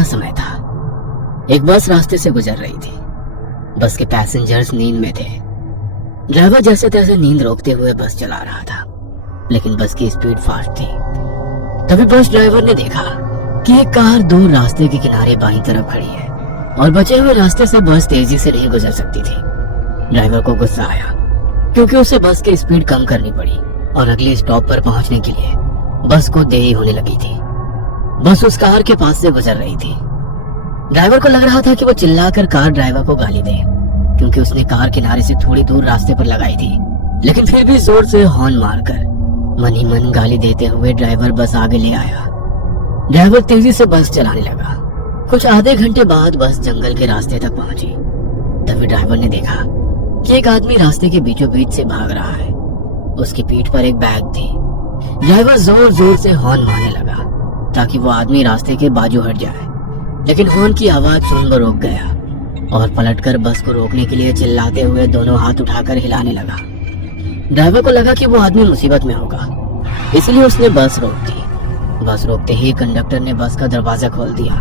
का समय था। एक बस रास्ते से गुजर रही थी। बस के पैसेंजर्स नींद में थे। ड्राइवर जैसे तैसे नींद रोकते हुए बस चला रहा था, लेकिन बस की स्पीड फास्ट थी। तभी बस ड्राइवर ने देखा कि एक कार दूर रास्ते के किनारे बाईं तरफ खड़ी है और बचे हुए रास्ते से बस तेजी से नहीं गुजर सकती थी। ड्राइवर को गुस्सा आया क्योंकि उसे बस की स्पीड कम करनी पड़ी और अगली स्टॉप पर पहुंचने के लिए बस को देरी होने लगी थी। बस उस कार के पास से गुजर रही थी। ड्राइवर को लग रहा था कि वो चिल्लाकर कार ड्राइवर को गाली दे, क्योंकि उसने कार किनारे से थोड़ी दूर रास्ते पर लगाई थी। लेकिन फिर भी जोर से हॉर्न मारकर मन ही मन गाली देते हुए ड्राइवर बस आगे ले आया। ड्राइवर तेजी से बस चलाने लगा। कुछ आधे घंटे बाद बस जंगल के रास्ते तक पहुंची। तभी ड्राइवर ने देखा कि एक आदमी रास्ते के बीचों बीच से भाग रहा है। उसकी पीठ पर एक बैग थी। ड्राइवर जोर जोर से हॉर्न मारने लगा ताकि वो आदमी रास्ते के बाजू हट जाए, लेकिन हॉर्न की आवाज सुन वो रुक गया और पलटकर बस को रोकने के लिए चिल्लाते हुए दोनों हाथ उठाकर हिलाने लगा। ड्राइवर को लगा कि वो आदमी मुसीबत में होगा, इसलिए उसने बस रोक दी। बस रोकते ही कंडक्टर ने बस का दरवाजा खोल दिया।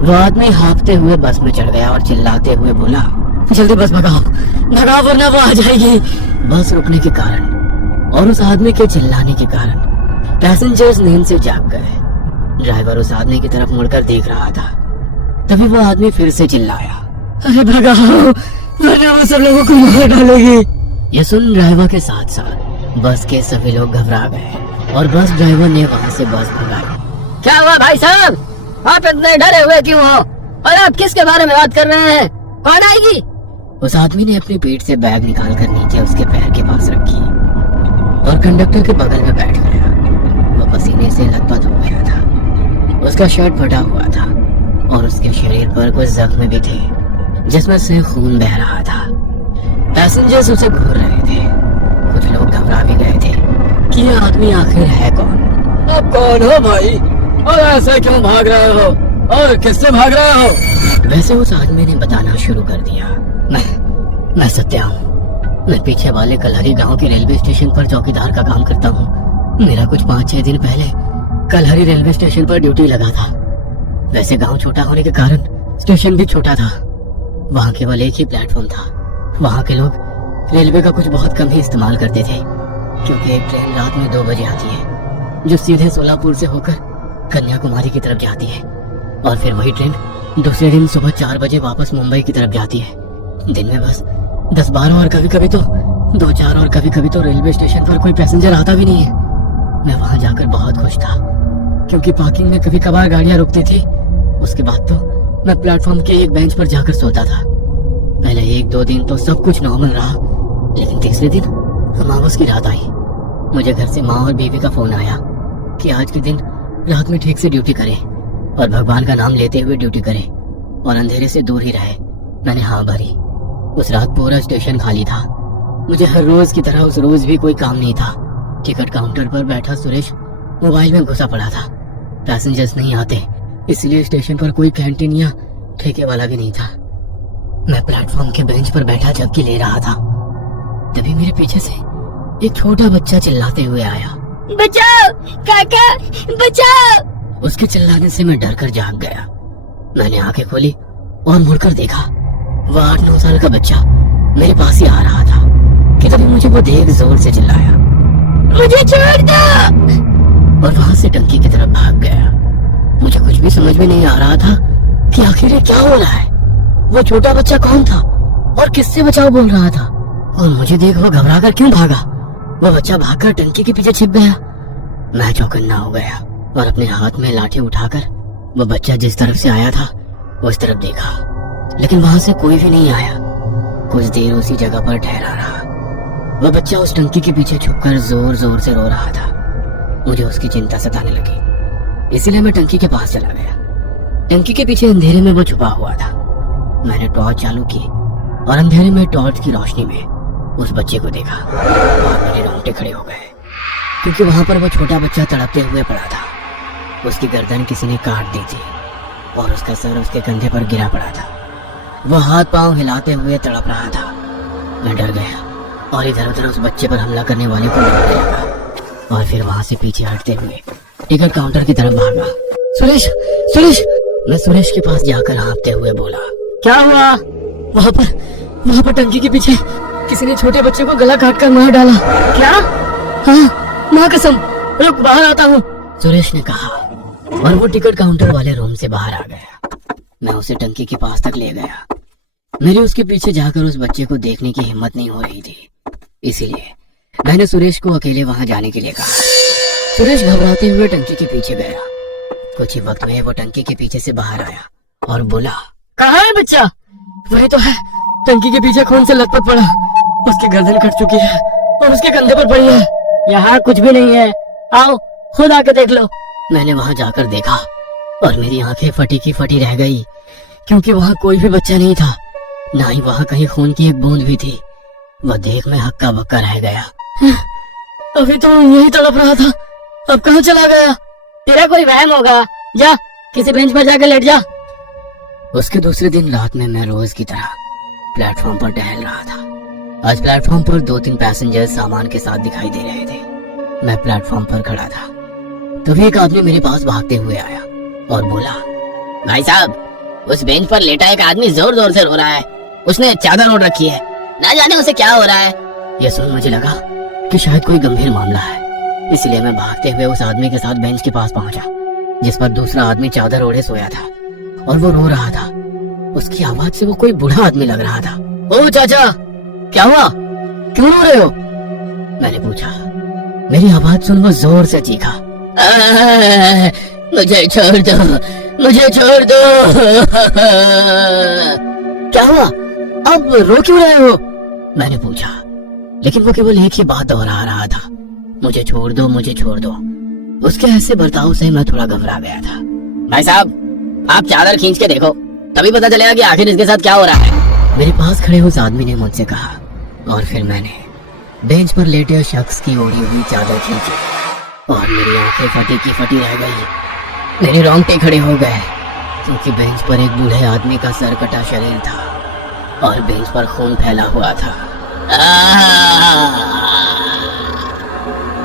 वो आदमी हाँफते हुए बस में चढ़ गया और चिल्लाते हुए बोला, जल्दी बस भगाओ, भगाओ वरना वो आ जाएगी। बस रुकने के कारण और उस आदमी के चिल्लाने के कारण पैसेंजर्स नींद से जाग गए। ड्राइवर उस आदमी की तरफ मुड़कर देख रहा था। तभी वो आदमी फिर से चिल्लाया, अरे भगाओ वरना वो सब लोगों को मार डालेगी। ये सुन ड्राइवर के साथ साथ बस के सभी लोग घबरा गए और बस ड्राइवर ने वहाँ से बस भगाई। क्या हुआ भाई साहब, आप इतने डरे हुए क्यों हो और आप किसके बारे में बात कर रहे हैं? कौन आएगी? उस आदमी ने अपनी पीठ से बैग निकालकर नीचे उसके पैर के पास रखी और कंडक्टर के बगल में बैठ गया। वो पसीने से लथपथ हो गया था। उसका शर्ट फटा हुआ था और उसके शरीर पर कुछ जख्म भी थे जिसमें से खून बह रहा था। पैसेंजर्स उसे घूर रहे थे। कुछ लोग घबरा भी गए थे कि ये आदमी आखिर है कौन। आप कौन हो भाई और ऐसे क्यों भाग रहे हो और किससे भाग रहे हो? वैसे उस आदमी ने बताना शुरू कर दिया, मैं सत्या हूँ। मैं पीछे वाले कलहरी गांव के रेलवे स्टेशन पर चौकीदार का काम करता हूँ। मेरा कुछ 5-6 दिन पहले कलहरी रेलवे स्टेशन पर ड्यूटी लगा था। वैसे गांव छोटा होने के कारण स्टेशन भी छोटा था। वहाँ केवल एक ही प्लेटफॉर्म था। वहाँ के लोग रेलवे का कुछ बहुत कम ही इस्तेमाल करते थे, क्योंकि एक ट्रेन रात में 2 बजे आती है जो सीधे सोलापुर से होकर कन्याकुमारी की तरफ जाती है, और फिर वही ट्रेन दूसरे दिन सुबह 4 बजे वापस मुंबई की तरफ जाती है। दिन में बस 10-12 और कभी कभी तो 2-4 और कभी कभी तो रेलवे स्टेशन पर कोई पैसेंजर आता भी नहीं है। मैं वहाँ जाकर बहुत खुश था, क्योंकि पार्किंग में कभी कभार गाड़ियाँ रुकती थी। उसके बाद तो मैं प्लेटफॉर्म के एक बेंच पर जाकर सोता था। पहले 1-2 दिन तो सब कुछ नॉर्मल रहा, लेकिन तीसरे दिन अमावस की रात आई। मुझे घर से माँ और बेबी का फोन आया कि आज के दिन रात में ठीक से ड्यूटी करें और भगवान का नाम लेते हुए ड्यूटी करें और अंधेरे से दूर ही रहे। मैंने हाँ भरी। उस रात पूरा स्टेशन खाली था। मुझे हर रोज की तरह उस रोज भी कोई काम नहीं था। टिकट काउंटर पर बैठा सुरेश मोबाइल में घुसा पड़ा था। पैसेंजर्स नहीं आते, इसलिए स्टेशन पर कोई कैंटीन या ठेके वाला भी नहीं था। मैं प्लेटफॉर्म के बेंच पर बैठा झपकी ले रहा था। तभी मेरे पीछे से एक छोटा बच्चा चिल्लाते हुए आया, बचाओ काका, बचाओ। उसके चिल्लाने से मैं डरकर जाग गया। मैंने आंखें खोली और मुड़कर देखा। वह 8-9 साल का बच्चा मेरे पास ही आ रहा था कि तभी मुझे वो देख जोर से चिल्लाया, मुझे छोड़ दो, और वहां से टंकी की तरफ भाग गया। मुझे कुछ भी समझ में नहीं आ रहा था कि आखिर ये क्या हो रहा है। वो छोटा बच्चा कौन था और किससे बचाओ बोल रहा था, और मुझे देख वो घबरा कर क्यों भागा। वो बच्चा भागकर टंकी के पीछे छिप गया। मैं चौकन्ना हो गया और अपने हाथ में लाठी उठाकर वो बच्चा जिस तरफ से आया था उस तरफ देखा, लेकिन वहां से कोई भी नहीं आया। कुछ देर उसी जगह पर ठहरा रहा। वह बच्चा उस टंकी के पीछे छुपकर जोर जोर से रो रहा था। मुझे उसकी चिंता सताने लगी, इसीलिए मैं टंकी के पास चला गया। टंकी के पीछे अंधेरे में वो छुपा हुआ था। मैंने टॉर्च चालू की और अंधेरे में टॉर्च की रोशनी में उस बच्चे को देखा और मेरे रोंगटे खड़े हो गए, क्योंकि वहां पर वो छोटा बच्चा तड़पते हुए पड़ा था। उसकी गर्दन किसी ने काट दी थी और उसका सर उसके कंधे पर गिरा पड़ा था। वो हाथ पांव हिलाते हुए तड़प रहा था। मैं डर गया और इधर उधर उस बच्चे पर हमला करने वाले को ढूंढने लगा और फिर वहां से पीछे हटते हुए टिकट काउंटर की तरफ भागा। सुरेश, सुरेश! मैं सुरेश के पास जाकर हाँफते हुए बोला, क्या हुआ? वहाँ पर टंकी के पीछे किसी ने छोटे बच्चे को गला काट कर मार डाला। क्या? हाँ, माँ कसम, रुक बाहर आता हूँ, सुरेश ने कहा और वो टिकट काउंटर वाले रूम से बाहर आ गया। मैं उसे टंकी के पास तक ले गया। मेरी उसके पीछे जाकर उस बच्चे को देखने की हिम्मत नहीं हो रही थी, इसीलिए मैंने सुरेश को अकेले वहां जाने के लिए कहा। सुरेश घबराते हुए टंकी के पीछे गया। कुछ ही वक्त में वो टंकी के पीछे से बाहर आया और बोला, कहाँ है बच्चा? वही तो है, टंकी के पीछे खून से लथपथ पड़ा, उसकी गर्दन कट चुकी है और उसके कंधे पर पड़ी है। यहाँ कुछ भी नहीं है, आओ खुद आके देख लो। मैंने वहां जाकर देखा और मेरी आंखें फटी की फटी रह गई, क्योंकि वहां कोई भी बच्चा नहीं था, ना ही वहां कहीं खून की एक बूंद भी थी। वह देख मैं हक्का बक्का रह गया। अभी तो यही तड़प रहा था, अब कहाँ चला गया? तेरा कोई वहम होगा, जा किसी बेंच पर जाकर लेट जा। उसके दूसरे दिन रात में मैं रोज की तरह प्लेटफॉर्म पर टहल रहा था। आज प्लेटफॉर्म पर 2-3 पैसेंजर सामान के साथ दिखाई दे रहे थे। मैं प्लेटफॉर्म पर खड़ा था, तभी एक आदमी मेरे पास भागते हुए आया और बोला, भाई साहब, उस बेंच पर लेटा एक आदमी जोर जोर से रो रहा है, उसने चादर ओढ़ रखी है, ना जाने उसे क्या हो रहा है। यह सुन मुझे लगा कि शायद कोई गंभीर मामला है, इसलिए मैं भागते हुए उस आदमी के साथ बेंच के पास पहुंचा, जिस पर दूसरा आदमी चादर ओढ़े सोया था और वो रो रहा था। उसकी आवाज से वो कोई बूढ़ा आदमी लग रहा था। ओ चाचा, क्या हुआ, क्यों रो रहे हो? मैंने पूछा। मेरी आवाज सुन वो जोर से चीखा, मुझे छोड़ दो, मुझे छोड़ दो। क्या हुआ, अब रो क्यों रहे हो? मैंने पूछा, लेकिन वो केवल एक ही बात दोहरा रहा था, मुझे छोड़ दो, मुझे छोड़ दो। उसके ऐसे बर्ताव से मैं थोड़ा घबरा गया था। भाई साहब, आप चादर खींच के देखो, तभी पता चलेगा कि आखिर इसके साथ क्या हो रहा है। मेरे पास खड़े उस आदमी ने मुझसे कहा और फिर मैंने बेंच पर लेटे शख्स की ओढ़ी हुई चादर खींची और मेरी आंखें फटी की फटी रह गई। मेरे रोंगटे खड़े हो गए, क्योंकि बेंच पर एक बूढ़े आदमी का सर कटा शरीर था और बेंच पर खून फैला हुआ था।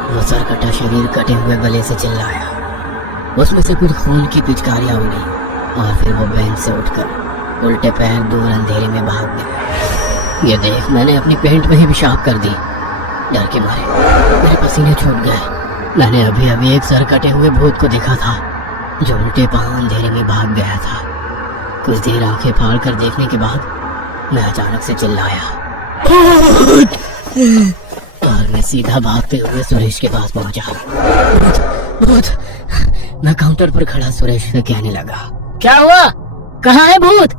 वो सर कटा शरीर कटे हुए गले से चिल्लाया, उसमें से कुछ खून की पिचकारियां उड़ी और फिर वो बेंच से उठकर उल्टे पैर दूर अंधेरे में भाग गया। ये देख मैंने अपनी पेंट में ही पेशाब कर दी। डर के मारे मेरे पसीने छूट गए। मैंने अभी अभी एक सर कटे हुए भूत को देखा था, जो उल्टे पांव अंधेरे में भाग गया था। कुछ देर आंखें फाड़ कर देखने के बाद मैं अचानक से चिल्लाया और मैं सीधा भागते हुए सुरेश के पास पहुंचा। भूत। मैं काउंटर पर खड़ा सुरेश से कहने लगा, क्या हुआ, कहाँ है भूत?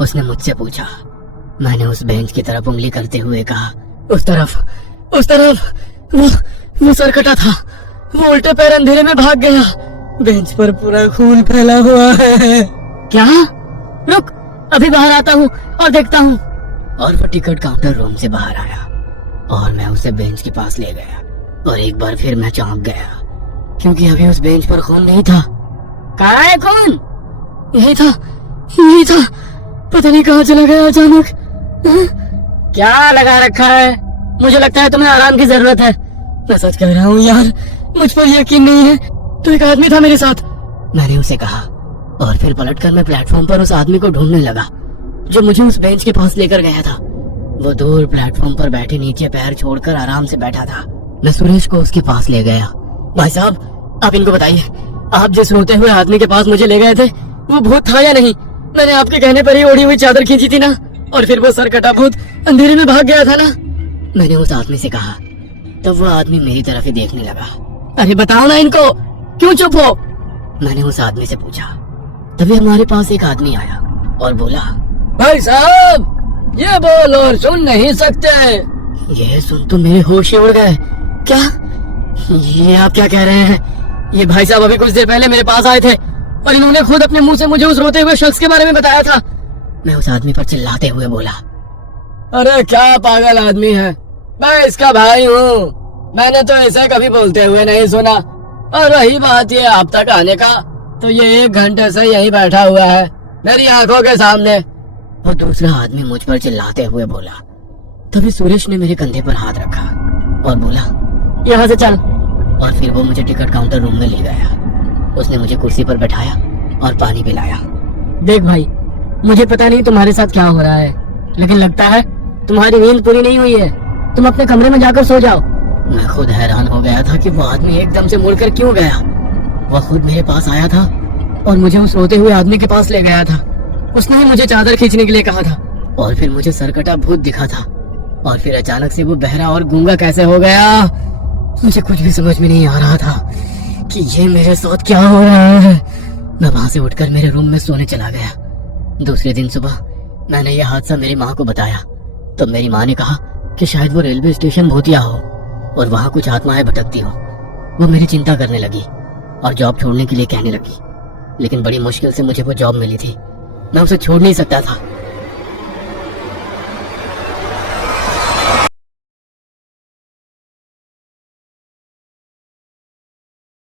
उसने मुझसे पूछा। मैंने उस बेंच की तरफ उंगली करते हुए कहा, उस तरफ वो सर कटा था, वो उल्टे पैर अंधेरे में भाग गया, बेंच पर पूरा खून फैला हुआ है। क्या? रुक, अभी बाहर आता हूँ और देखता हूँ। और वो टिकट काउंटर रूम से बाहर आया और मैं उसे बेंच के पास ले गया और एक बार फिर मैं चौंक गया, क्योंकि अभी उस बेंच पर खून नहीं था। कहाँ है खून? यही था, पता नहीं कहाँ चला गया अचानक। क्या लगा रखा है? मुझे लगता है तुम्हें आराम की जरूरत है। मैं सच कह रहा हूँ यार, मुझ पर यकीन नहीं है, तो एक आदमी था मेरे साथ। मैंने उसे कहा और फिर पलटकर मैं प्लेटफॉर्म पर उस आदमी को ढूंढने लगा जो मुझे उस बेंच के पास लेकर गया था। वो दूर प्लेटफॉर्म पर बैठे नीचे पैर छोड़कर आराम से बैठा था। मैं सुरेश को उसके पास ले गया। भाई साहब, आप इनको बताइए, आप जिस रोते हुए आदमी के पास मुझे ले गए थे, वो भूत था या नहीं? मैंने आपके कहने पर ही ओढ़ी हुई चादर खींची थी ना, और फिर वो सर कटा भूत अंधेरे में भाग गया था ना? मैंने उस आदमी से कहा। तब वो आदमी मेरी तरफ ही देखने लगा। अरे बताओ ना इनको, क्यों चुप हो? मैंने उस आदमी से पूछा। तभी हमारे पास एक आदमी आया और बोला, भाई साहब, ये बोल और सुन नहीं सकते। ये सुन तो मेरे होश ही उड़ गए। क्या? ये आप क्या कह रहे हैं? ये भाई साहब अभी कुछ देर पहले मेरे पास आए थे और इन्होंने खुद अपने मुंह से मुझे उस रोते हुए शख्स के बारे में बताया था। मैं उस आदमी पर चिल्लाते हुए बोला, अरे क्या पागल आदमी है, मैं इसका भाई हूँ, मैंने तो इसे कभी बोलते हुए नहीं सुना। और रही बात ये आप तक आने का, तो ये 1 घंटे से यहीं बैठा हुआ है मेरी आंखों के सामने। और दूसरा आदमी मुझ पर चिल्लाते हुए बोला। तभी सुरेश ने मेरे कंधे पर हाथ रखा और बोला, यहाँ से चल। और फिर वो मुझे टिकट काउंटर रूम में ले गया। उसने मुझे कुर्सी पर बैठाया और पानी पिलाया देख भाई, मुझे पता नहीं तुम्हारे साथ क्या हो रहा है, लेकिन लगता है तुम्हारी नींद पूरी नहीं हुई है। तुम अपने कमरे में जाकर सो जाओ। मैं खुद हैरान हो गया था कि वो आदमी एकदम से मुड़कर क्यों गया। वह खुद मेरे पास आया था और मुझे उस रोते हुए आदमी के पास ले गया था। उसने ही मुझे चादर खींचने के लिए कहा था और फिर मुझे सरकटा भूत दिखा था। और फिर अचानक से वो बहरा और गूंगा कैसे हो गया, मुझे कुछ भी समझ में नहीं आ रहा था कि ये मेरे साथ क्या हो रहा है। मैं वहां से उठकर मेरे रूम में सोने चला गया। दूसरे दिन सुबह मैंने यह हादसा मेरी माँ को बताया तो मेरी माँ ने कहा कि शायद वो रेलवे स्टेशन भूतिया हो और वहाँ कुछ आत्माएं भटकती हो। वो मेरी चिंता करने लगी और जॉब छोड़ने के लिए कहने लगी, लेकिन बड़ी मुश्किल से मुझे वो जॉब मिली थी। मैं उसे छोड़ नहीं सकता था